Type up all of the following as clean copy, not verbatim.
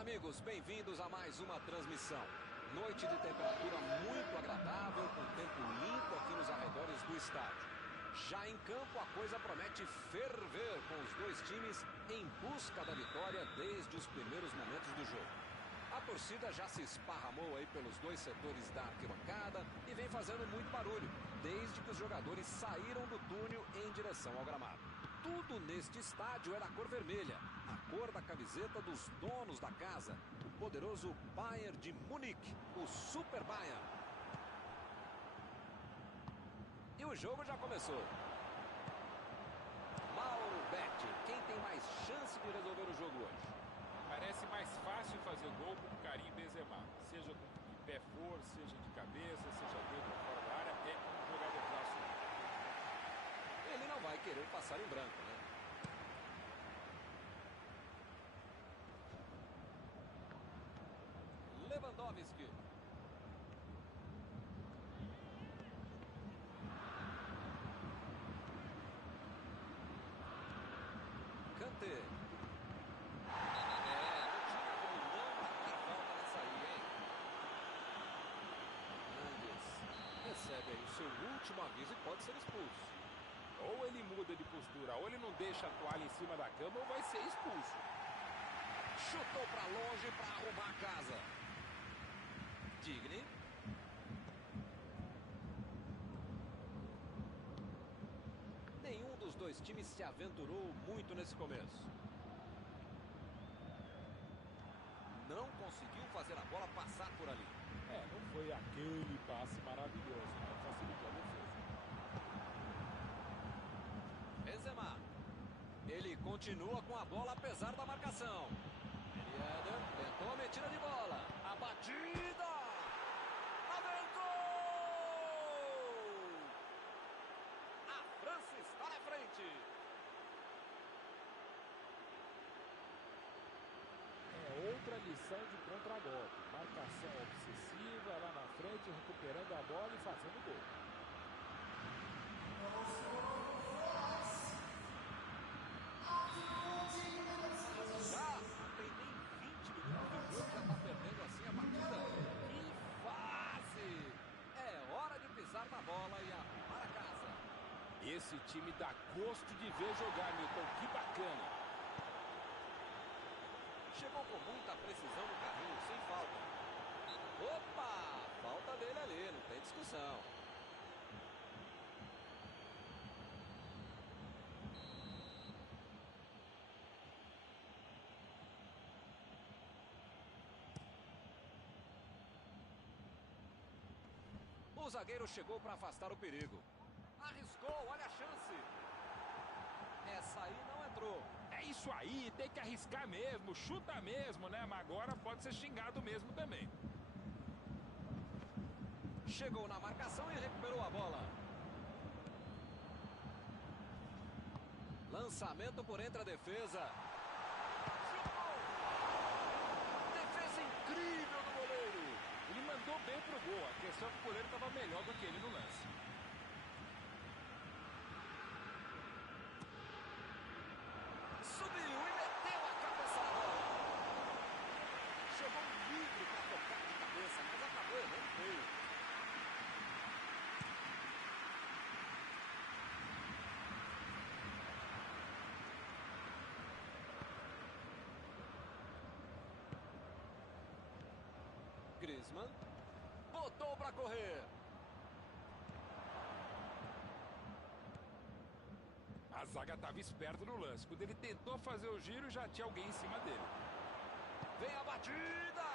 Olá, amigos, bem-vindos a mais uma transmissão. Noite de temperatura muito agradável, com tempo limpo aqui nos arredores do estádio. Já em campo, a coisa promete ferver, com os dois times em busca da vitória desde os primeiros momentos do jogo. A torcida já se esparramou aí pelos dois setores da arquibancada e vem fazendo muito barulho, desde que os jogadores saíram do túnel em direção ao gramado. Tudo neste estádio é da cor vermelha, a cor da camiseta dos donos da casa, o poderoso Bayern de Munique, o Super Bayern. E o jogo já começou. Mauro Betti, quem tem mais chance de resolver o jogo hoje? Parece mais fácil fazer gol com Karim Benzema. Seja de pé for, seja de cabeça, seja dentro ou fora da área, é um jogador clássico. Ele não vai querer passar em branco, né? Lewandowski. Kanté. Não tinha como não marcar falta nessa aí, hein? Hernandes recebe aí o seu último aviso e pode ser expulso. Ou ele muda de postura, ou ele não deixa a toalha em cima da cama, ou vai ser expulso. Chutou pra longe pra arrumar a casa. Digne. Nenhum dos dois times se aventurou muito nesse começo. Não conseguiu fazer a bola passar por ali. Não foi aquele passe maravilhoso, mas facilitou a defesa. Benzema. Ele continua com a bola apesar da marcação. Eder tentou a metida de bola. A batida! Lá vem gol! A França está na frente. Outra lição de contragolpe. Marcação obsessiva lá na frente, recuperando a bola e fazendo gol. Já não tem nem 20 minutos do jogo, já está perdendo assim a partida. Que fase! É hora de pisar na bola e arrumar a casa. Esse time dá gosto de ver jogar, Milton. Que bacana! Chegou com muita precisão no carrinho, sem falta. Opa! Falta dele ali, não tem discussão. O zagueiro chegou para afastar o perigo. Arriscou, olha a chance. Essa aí não entrou. É isso aí, tem que arriscar mesmo, chuta mesmo, né? Mas agora pode ser xingado mesmo também. Chegou na marcação e recuperou a bola. Lançamento por entre a defesa. Chutou! Defesa incrível do goleiro. Ele mandou bem pro gol, a questão é que o goleiro estava melhor do que ele no lance. Subiu e meteu a cabeça na bola. Chegou livre para tocar de cabeça, mas acabou errando feio. Griezmann botou para correr. A zaga estava esperta no lance. Quando ele tentou fazer o giro, já tinha alguém em cima dele. Vem a batida!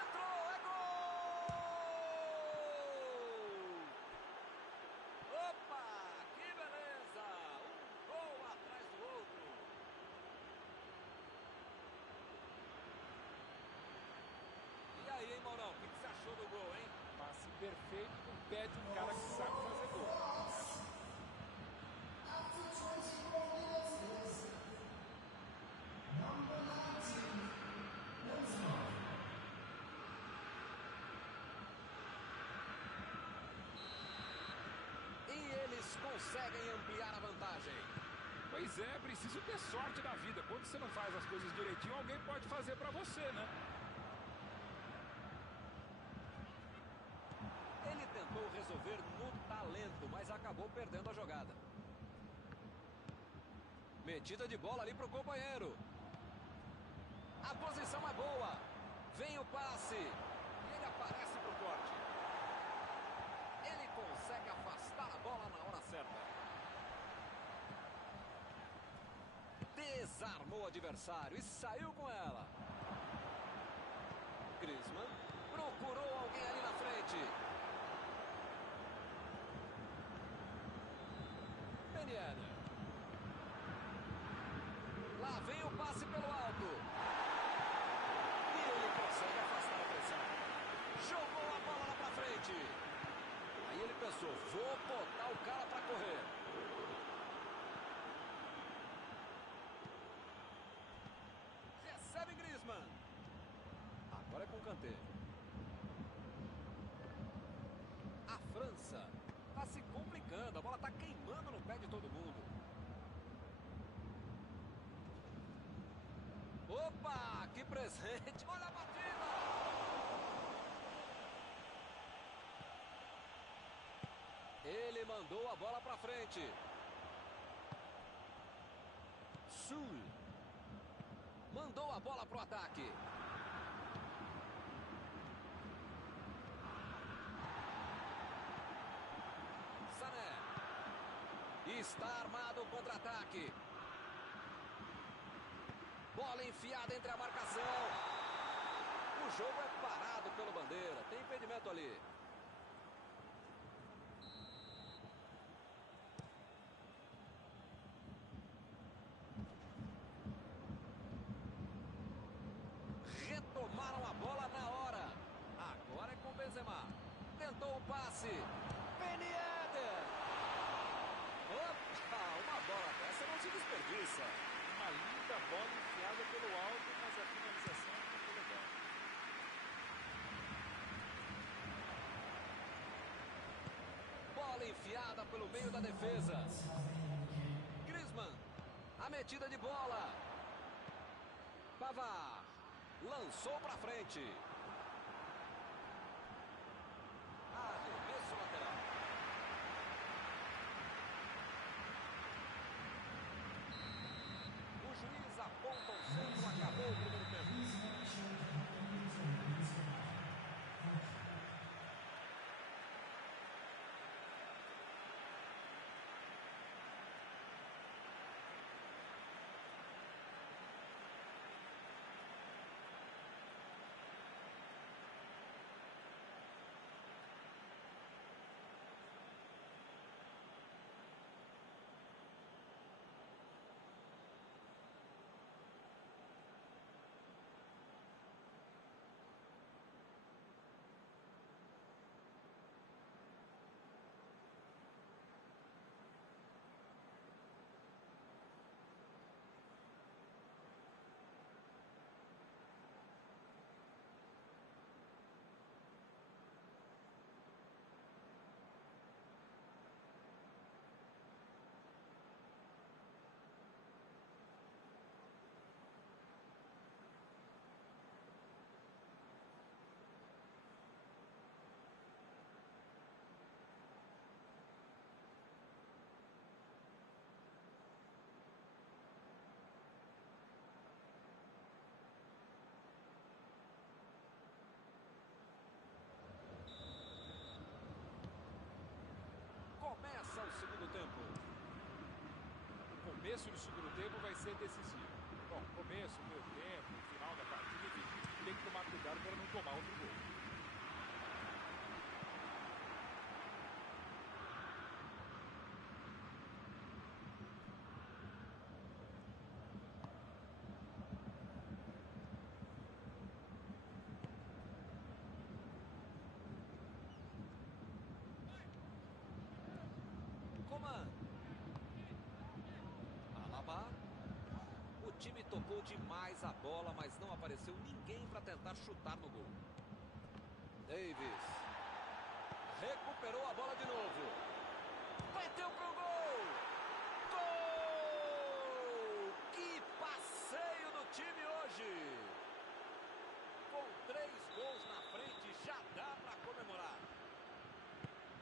Entrou, é gol! Opa, que beleza! Um gol atrás do outro. E aí, hein, Maurão? O que você achou do gol, hein? Passe perfeito no pé de um cara que sabe fazer gol. E eles conseguem ampliar a vantagem. Pois é, preciso ter sorte na vida. Quando você não faz as coisas direitinho, alguém pode fazer pra você, né? Ele tentou resolver no talento, mas acabou perdendo a jogada. Metida de bola ali pro companheiro. A posição é boa. Vem o passe. E ele aparece pro corte. Ele consegue afastar a bola na hora certa. Desarmou o adversário e saiu com ela. Griezmann procurou alguém ali na frente. Ben Yedder. Lá vem o passe pelo alto. E ele consegue afastar a pressão. Jogou a bola lá pra frente. Aí ele pensou, vou botar o cara pra correr. Recebe Griezmann. Agora é com o Kanté. A França tá se complicando. A bola tá queimando no pé de todo mundo. Opa, que presente. Olha a batida. Ele mandou a bola pra frente. Sul mandou a bola pro ataque. Sané. Está armado o contra-ataque. Bola enfiada entre a marcação. O jogo é parado pelo bandeira. Tem impedimento ali. Retomaram a bola na hora. Agora é com Benzema. Tentou o passe. Ben Yedder. Opa, uma bola dessa não se desperdiça. Uma linda bola enfiada pelo alto, mas a finalização não foi legal. Bola enfiada pelo meio da defesa. Griezmann. A metida de bola. Pavard. Lançou pra frente. Arremesso lateral. O juiz aponta o centro. Acabou o primeiro tempo. Começa o segundo tempo. O começo do segundo tempo vai ser decisivo. Bom, começo, meio tempo, final da partida, enfim, tem que tomar cuidado para não tomar outro gol. Coman. Alaba. O time tocou demais a bola, mas não apareceu ninguém para tentar chutar no gol. Davis. Recuperou a bola de novo. Bateu pro gol. Gol! time hoje. Com 3 gols na frente, já dá para comemorar.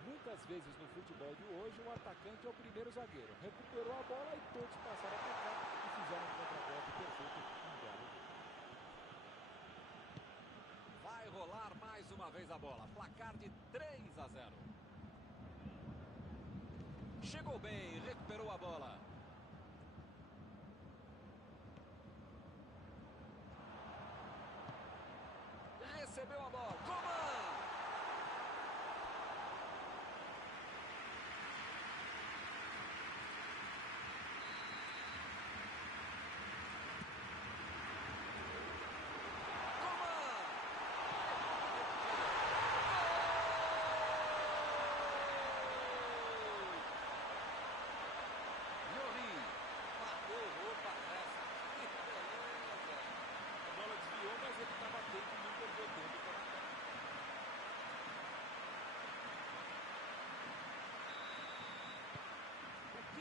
Muitas vezes no futebol de hoje, o atacante é o primeiro zagueiro. Recuperou a bola e todos passaram a atacar e fizeram um contra-golpe perfeito. Um belo gol. Vai rolar mais uma vez a bola. Placar de 3-0. Chegou bem, recuperou a bola. Recebeu a bola. Coman!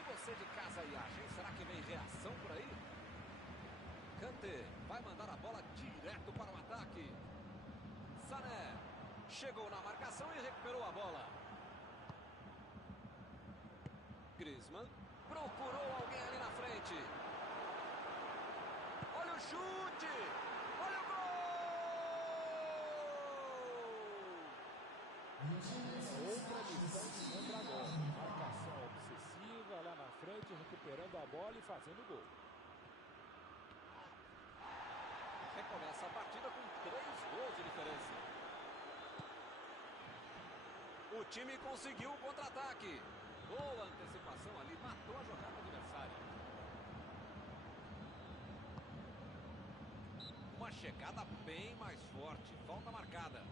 Você de casa e acha, hein? Será que vem reação por aí? Kanté vai mandar a bola direto para o ataque. Sané chegou na marcação e recuperou a bola. Griezmann procurou alguém ali na frente. Olha o chute! Olha o gol! Outra lição de contra-golpe. Marcação obsessiva lá na frente, recuperando a bola e fazendo gol. Recomeça a partida com 3 gols de diferença. O time conseguiu o contra-ataque. Boa antecipação ali, matou a jogada adversária. Uma chegada bem mais forte, falta marcada.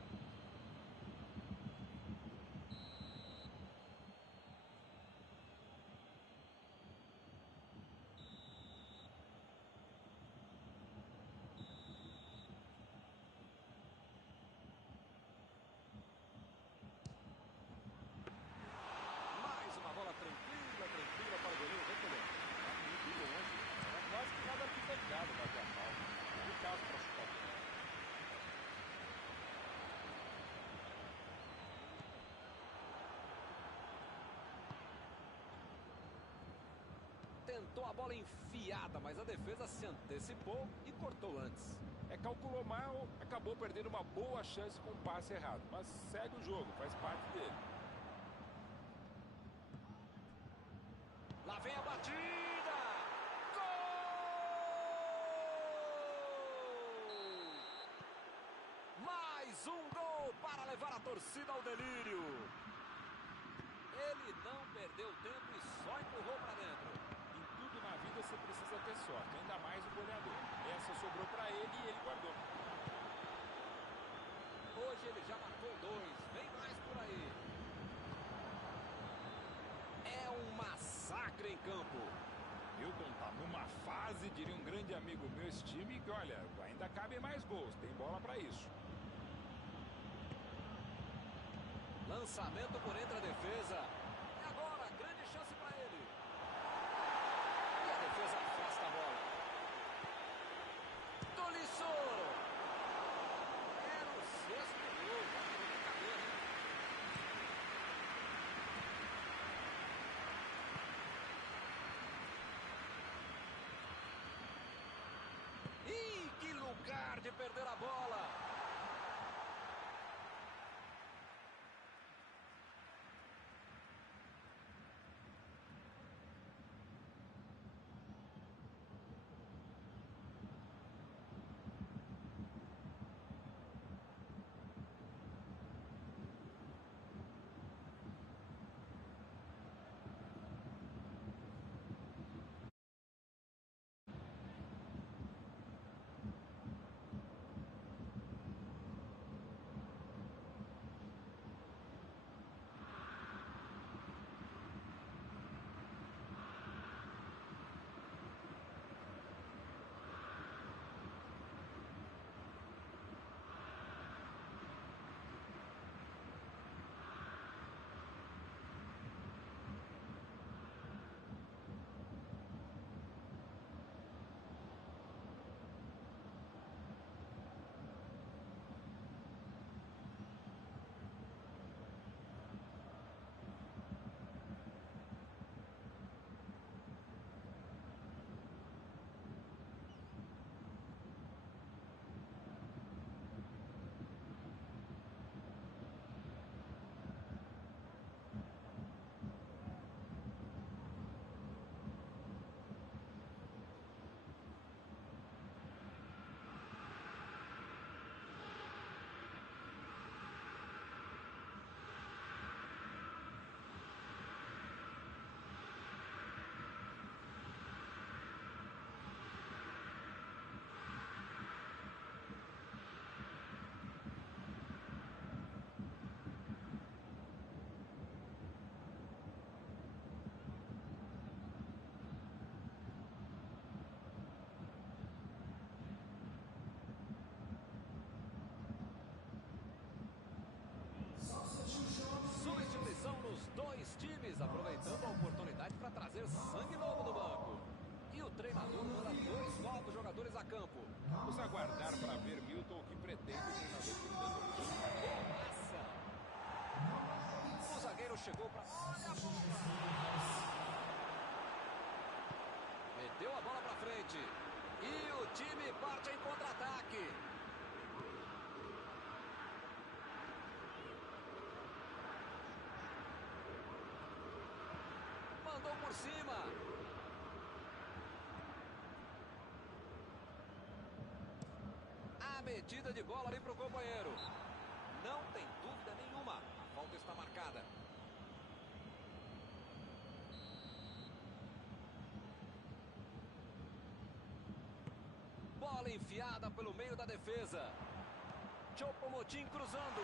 Tranquila para o goleiro recolher. Muito longe. Era quase que nada picotado bater a falta. No caso para chutar. Tentou a bola enfiada, mas a defesa se antecipou e cortou antes. Calculou mal, acabou perdendo uma boa chance com o passe errado. Mas segue o jogo, faz parte dele. Lá vem a batida! Gol! Mais um gol para levar a torcida ao delírio. Ele não perdeu tempo e só empurrou para dentro. Em tudo na vida você precisa ter sorte, ainda mais o goleador. Essa sobrou para ele e ele guardou. Hoje ele já marcou 2, vem mais por aí. É um massacre em campo. Hilton tá numa fase, diria um grande amigo meu, esse time, que olha, ainda cabem mais gols, tem bola para isso. Lançamento por entre a defesa. E agora, grande chance para ele. E a defesa afasta a bola. Tolisso! Era o 6º gol. Vai ter cabelo, hein? Ih, que lugar de perder a bola! goleiro chegou para... Olha a bomba! Meteu a bola para frente. E o time parte em contra-ataque. Mandou por cima. A metida de bola ali para o companheiro. Não tem dúvida nenhuma. A falta está marcada. Bola enfiada pelo meio da defesa. Choupo-Moting cruzando.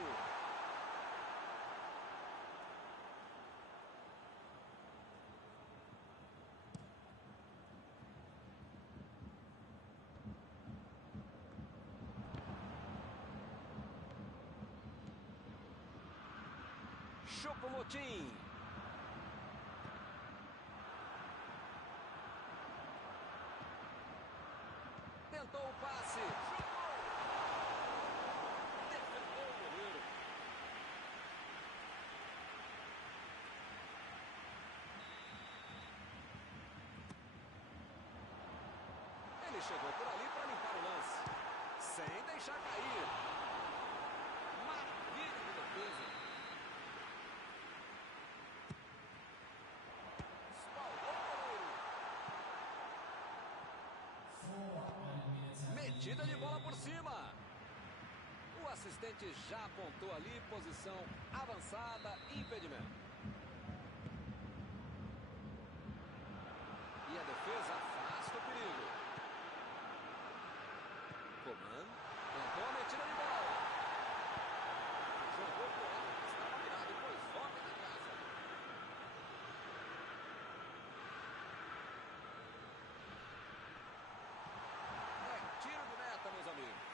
Choupo-Moting. Tentou o passe. Defendeu o goleiro. Ele chegou por ali para limpar o lance. Sem deixar cair. Maravilha de defesa. Metida de bola por cima. O assistente já apontou ali, posição avançada, impedimento. E a defesa afasta o perigo. Coman tentou a metida de bola. Jogou por alto, estava virado, pois volta de casa. Tiro de meta, meus amigos.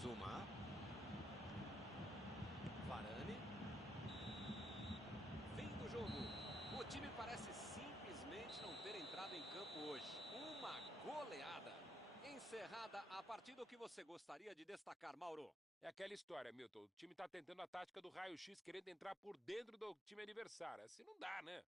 Zuma. Varane. Fim do jogo. O time parece simplesmente não ter entrado em campo hoje. Uma goleada. Encerrada a partida, o que você gostaria de destacar, Mauro? É aquela história, Milton. O time tá tentando a tática do raio-x, querendo entrar por dentro do time adversário. Assim não dá, né?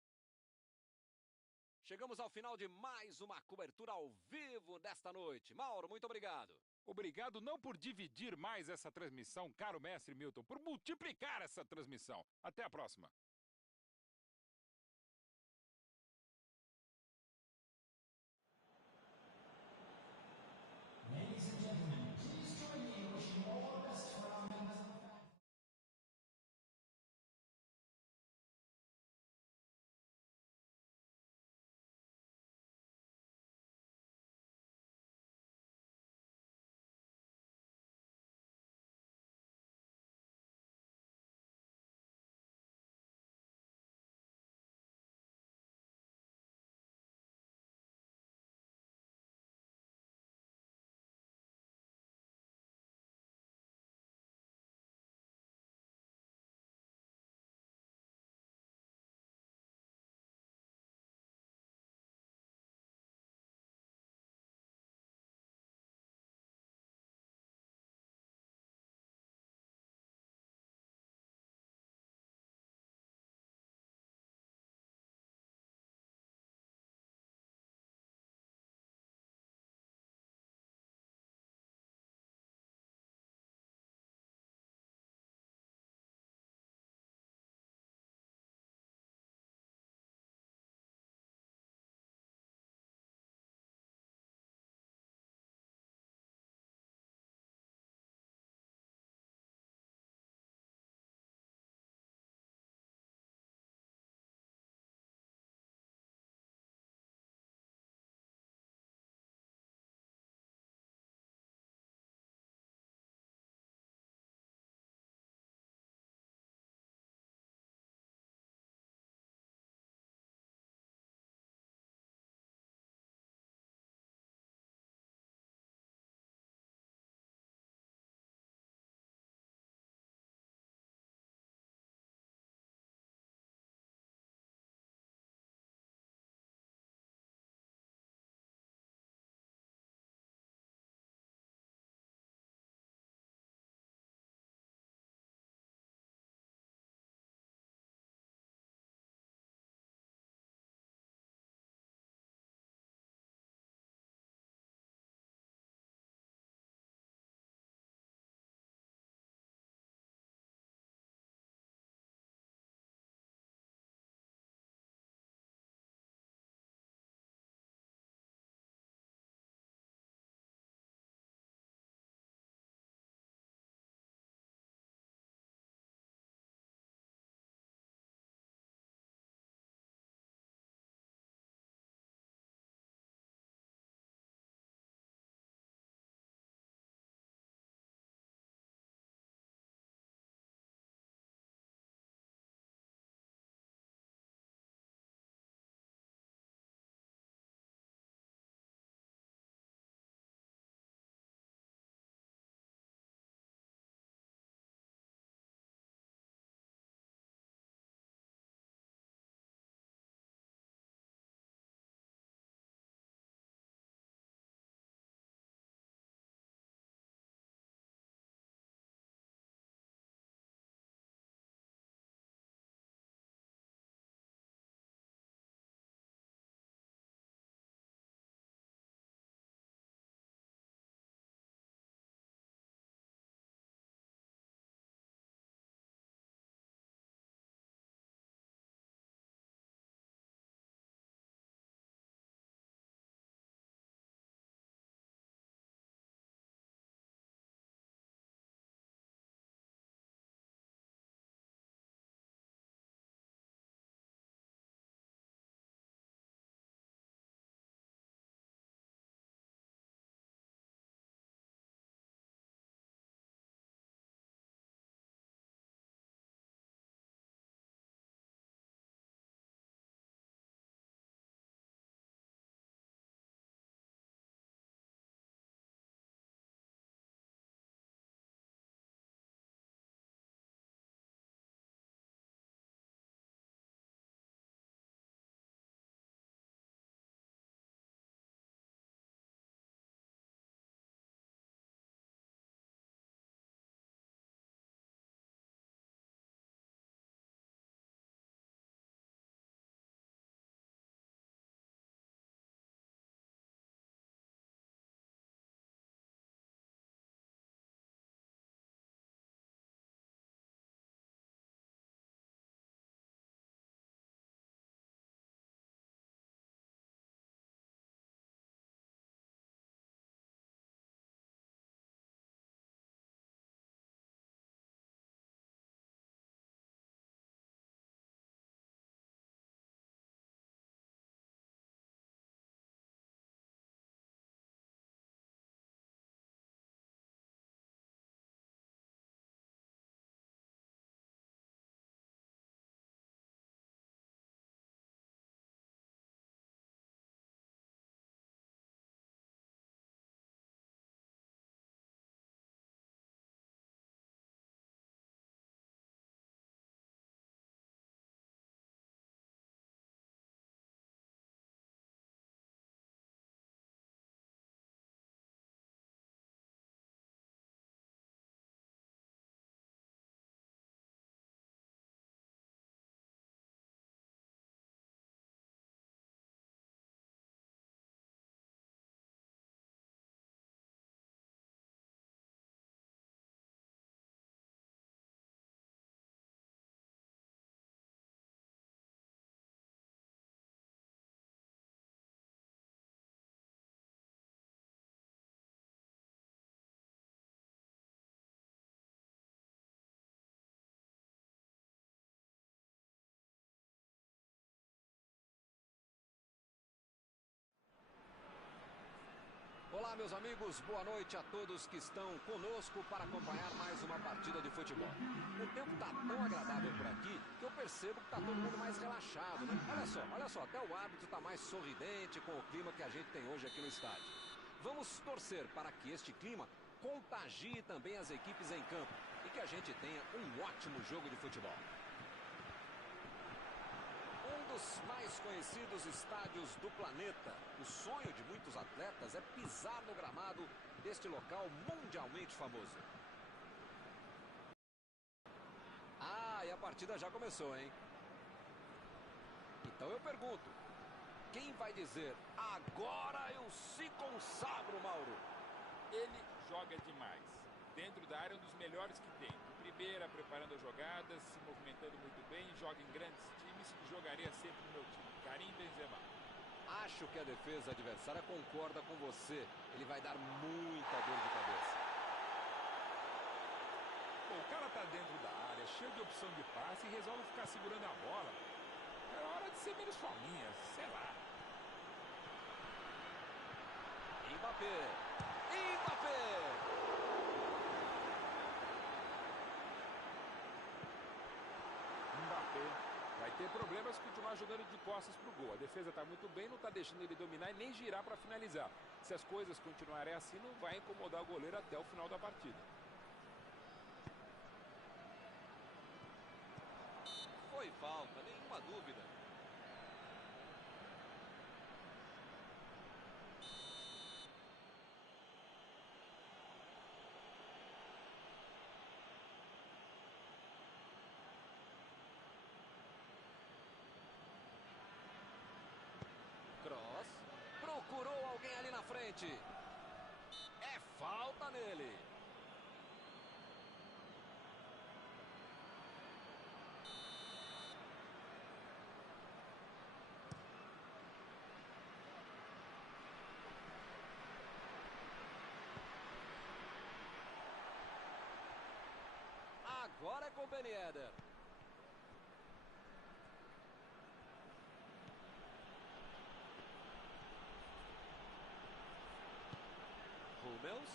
Chegamos ao final de mais uma cobertura ao vivo desta noite. Mauro, muito obrigado. Obrigado não por dividir mais essa transmissão, caro mestre Milton, por multiplicar essa transmissão. Até a próxima. Olá, meus amigos, boa noite a todos que estão conosco para acompanhar mais uma partida de futebol. O tempo está tão agradável por aqui que eu percebo que está todo mundo mais relaxado, né? Olha só, até o árbitro está mais sorridente com o clima que a gente tem hoje aqui no estádio. Vamos torcer para que este clima contagie também as equipes em campo e que a gente tenha um ótimo jogo de futebol. Um dos mais conhecidos estádios do planeta. O sonho de muitos atletas é pisar no gramado deste local mundialmente famoso. Ah, e a partida já começou, hein? Então eu pergunto, quem vai dizer, agora eu se consagro, Mauro? Ele joga demais. Dentro da área, um dos melhores que tem. De primeira, preparando as jogadas, se movimentando muito bem, joga em grandes times e jogaria sempre no meu time. Karim Benzema. Acho que a defesa adversária concorda com você. Ele vai dar muita dor de cabeça. Pô, o cara tá dentro da área, cheio de opção de passe e resolve ficar segurando a bola. É hora de ser menos fominha, sei lá. Mbappé! Vai ter problemas se continuar jogando de costas pro gol. A defesa tá muito bem, não tá deixando ele dominar e nem girar para finalizar. Se as coisas continuarem assim, não vai incomodar o goleiro até o final da partida. Foi falta, nenhuma dúvida. Cross. Procurou alguém ali na frente. É falta nele. Agora é com o Ben Yedder. Hummels.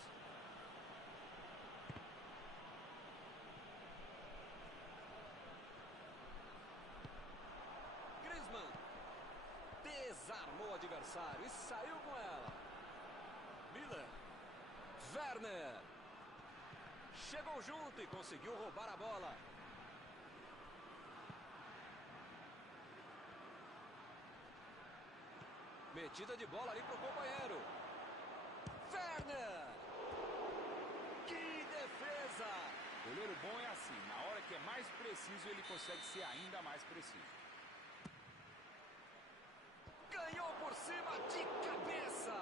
Griezmann. Desarmou o adversário e saiu com ela. Miller. Werner. Chegou junto e conseguiu roubar a bola. Metida de bola ali pro companheiro. Werner! Que defesa! Goleiro bom é assim, na hora que é mais preciso, ele consegue ser ainda mais preciso. Ganhou por cima de cabeça!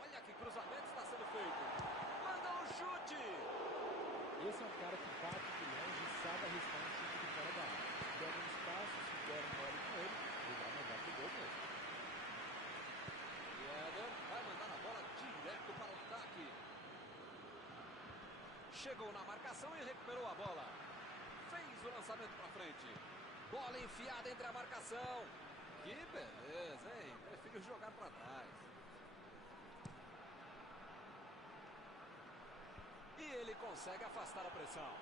Olha que cruzamento está sendo feito. Manda um chute! Esse é um cara que bate de longe e sabe arriscar um chute de fora da área. Se der um espaço, se der um mole com ele vai mandar pro gol mesmo. Yedder vai mandar a bola direto para o ataque. Chegou na marcação e recuperou a bola. Fez o lançamento para frente. Bola enfiada entre a marcação. Que beleza, hein? Prefiro jogar para trás. E ele consegue afastar a pressão.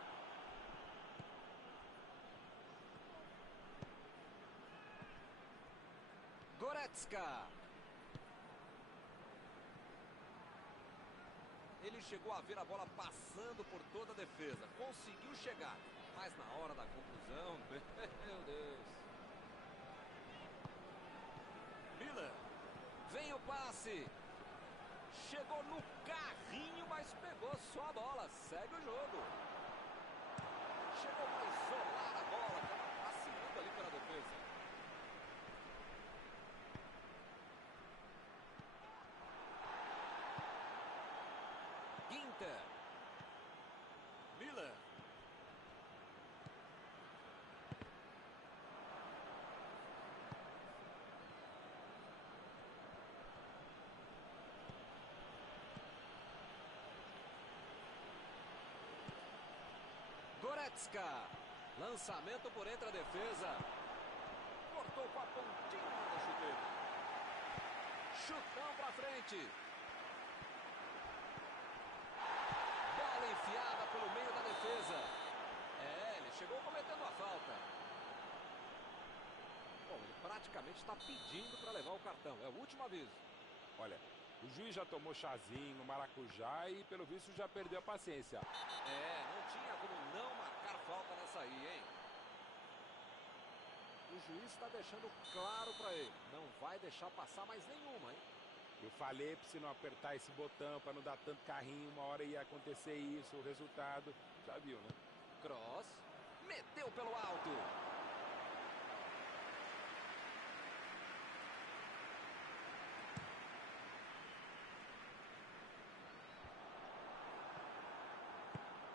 Goretzka. Ele chegou a ver a bola passando por toda a defesa. Conseguiu chegar. Mas na hora da conclusão, meu Deus. Miller. Vem o passe. Chegou no carrinho, mas pegou só a bola. Segue o jogo. Chegou para isolar a bola. Estava passeando ali pela defesa. Ginter. Miller. Goretzka. Lançamento por entre a defesa. Cortou com a pontinha da chuteira. Chutão pra frente. Bola enfiada pelo meio da defesa. Ele chegou cometendo a falta. Bom, ele praticamente está pedindo para levar o cartão. É o último aviso. Olha, o juiz já tomou chazinho no maracujá e, pelo visto, já perdeu a paciência. Não tinha como não marcar falta nessa aí, hein? O juiz está deixando claro para ele. Não vai deixar passar mais nenhuma, hein? Eu falei pra você não apertar esse botão, para não dar tanto carrinho. Uma hora ia acontecer isso, o resultado. Já viu, né? Cross. Meteu pelo alto.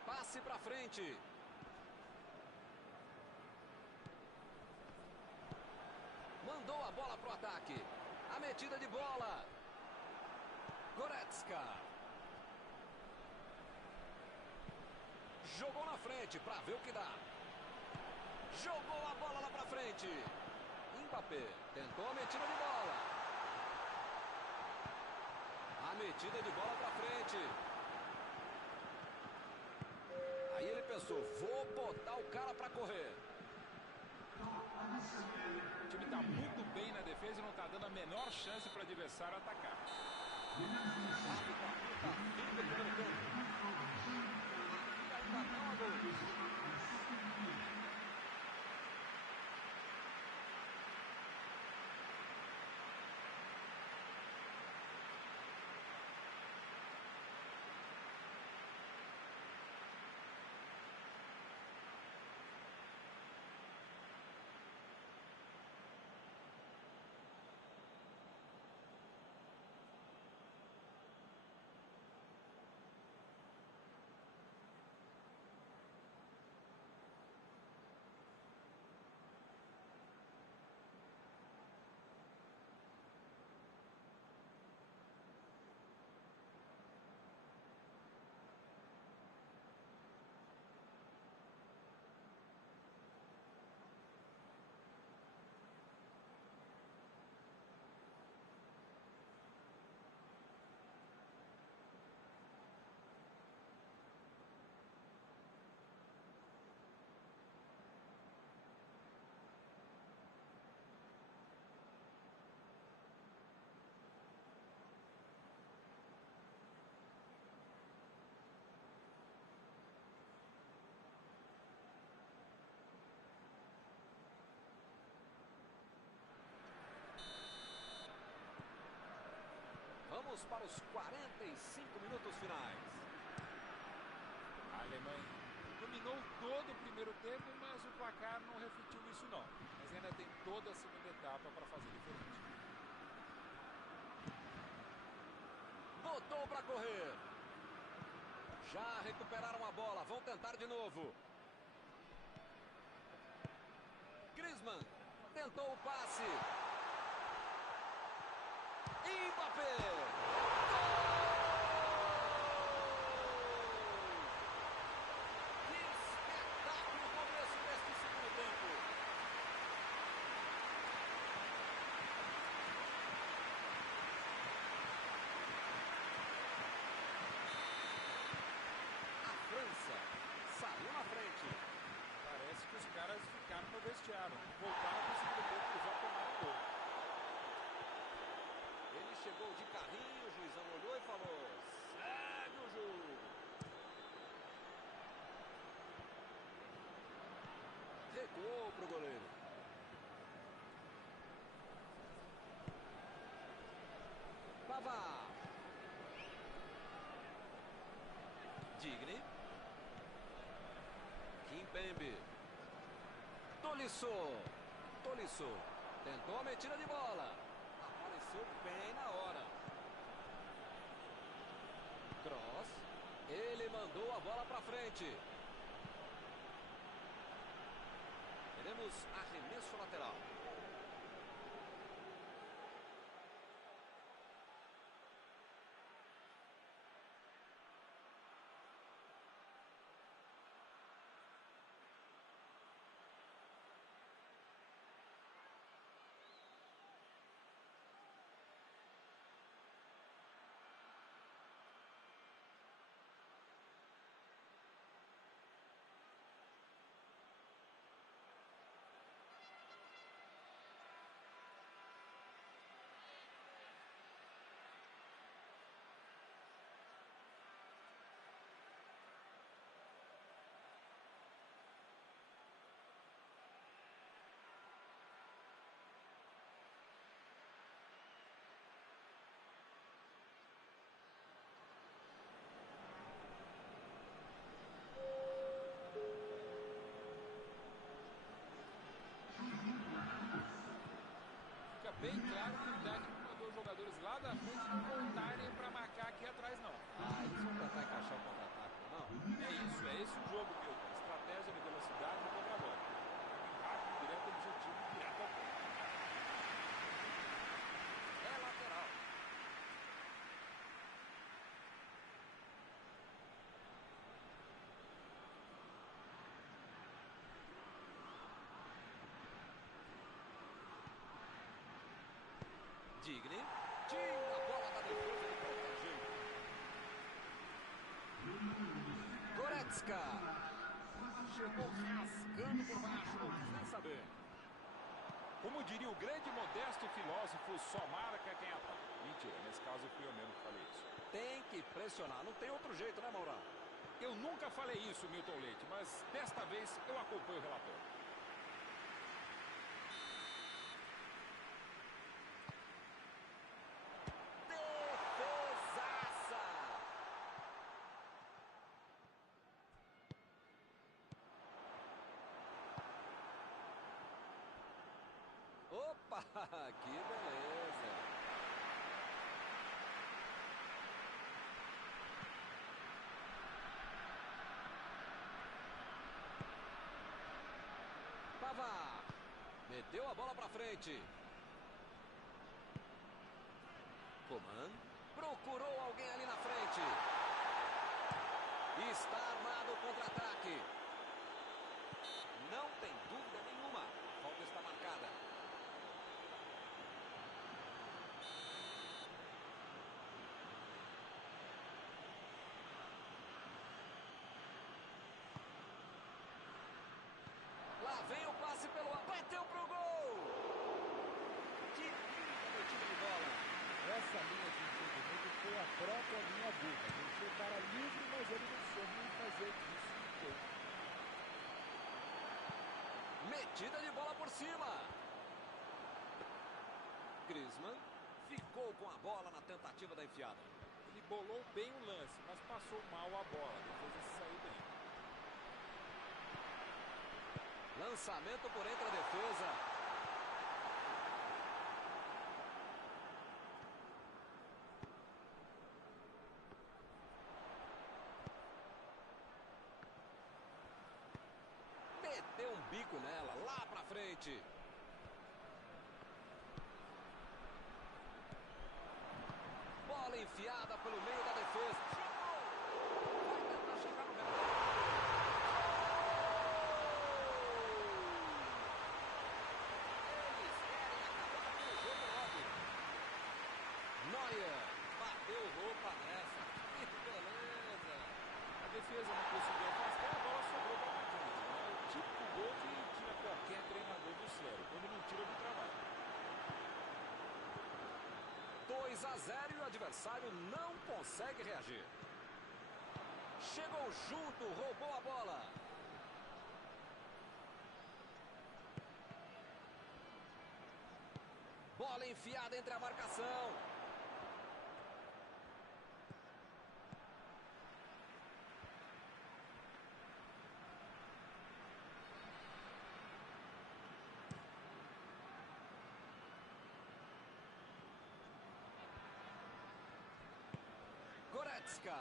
Passe pra frente. Mandou a bola pro ataque. A metida de bola. Goretzka. Jogou na frente para ver o que dá. Jogou a bola lá pra frente. Mbappé tentou a metida de bola. A metida de bola pra frente. Aí ele pensou, vou botar o cara para correr. O time está muito bem na defesa e não está dando a menor chance para o adversário atacar. Vamos para os 45 minutos finais. A Alemanha dominou todo o primeiro tempo, mas o placar não refletiu isso não. Mas ainda tem toda a segunda etapa para fazer diferente. Botou para correr. Já recuperaram a bola, vão tentar de novo. Griezmann tentou o passe. Mbappé. Que espetáculo o começo deste segundo tempo. A França saiu na frente. Parece que os caras ficaram no vestiário. Voltaram para o segundo tempo e já tomaram o gol. Ele chegou de carrinho, o juizão olhou e falou, segue o jogo. Recuou pro goleiro. Pavard. Digne. Kimpembe. Tolisso. Tolisso. Tentou a metida de bola. Apareceu bem na hora. Cross. Ele mandou a bola para frente. Teremos arremesso lateral. bem claro que o técnico mandou os jogadores lá da frente não voltarem para marcar aqui atrás, não. Ah, eles vão tentar encaixar o contra-ataque, não? É isso, é esse o jogo, Milton. Estratégia de velocidade e contra-golpe. Rápido, direto, objetivo, direto ao ponto. É lateral. Digne. Tira a bola da defesa de qualquer jeito. Goretzka. Chegou rasgando por baixo, não quis nem saber. Como diria o grande modesto filósofo, só marca quem ataca. Mentira, nesse caso fui eu mesmo que falei isso. Tem que pressionar, não tem outro jeito, né, Maurão? Eu nunca falei isso, Milton Leite, mas desta vez eu acompanho o relatório. Defesaça! Opa, que beleza! Pavard meteu a bola pra frente. Coman procurou alguém ali na frente. Está armado o contra-ataque. Não tem dúvida nenhuma. A falta está marcada. Lá vem o passe pelo ar. Bateu pro gol. Que linda metida de bola. Essa linha de impedimento foi a própria linha burra. Deixou o cara livre, mas ele não soube fazer disso no gol. Metida de bola por cima. Griezmann ficou com a bola na tentativa da enfiada. Ele bolou bem o lance, mas passou mal a bola. A defesa se saiu bem. Lançamento por entre a defesa. Meteu um bico nela, lá pra frente. Bola enfiada pelo meio da defesa. Chegou! Vai tentar chegar no rebote. Eles querem acabar com o jogo logo. Neuer bateu roupa nessa. Que beleza! A defesa não conseguiu afastar, a bola sobrou para o atacante. É o típico gol que tira qualquer treinador do sério, quando não tira do trabalho. 2-0 e o adversário não consegue reagir. Chegou junto, roubou a bola. Bola enfiada entre a marcação. Goretzka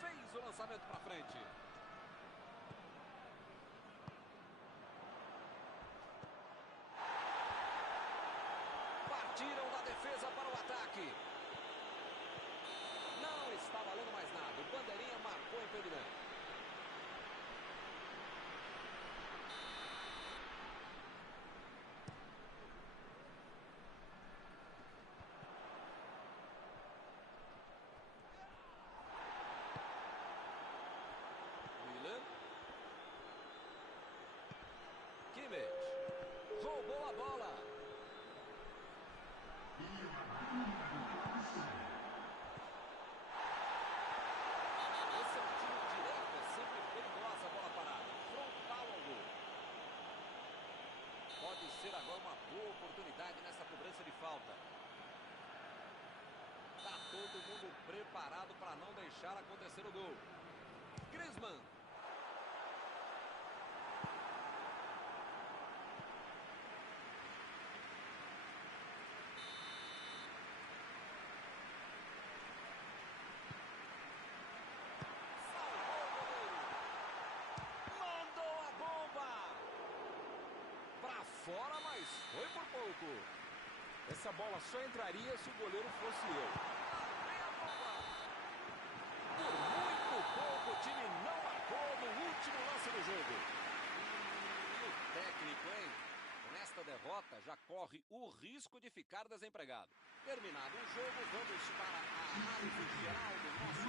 fez o lançamento para frente. Partiram da defesa para o ataque. Não está valendo mais nada. O bandeirinha marcou o impedimento. Kimmich roubou a bola. Esse é um tiro direto, é sempre perigosa a bola parada. Frontal ao gol. Pode ser agora uma boa oportunidade nessa cobrança de falta. Tá todo mundo preparado para não deixar acontecer o gol. Griezmann. fora, mas foi por pouco. Essa bola só entraria se o goleiro fosse eu. Por muito pouco, o time não marcou no último lance do jogo. E o técnico, hein? Com esta derrota, já corre o risco de ficar desempregado. Terminado o jogo, vamos para a análise geral do nosso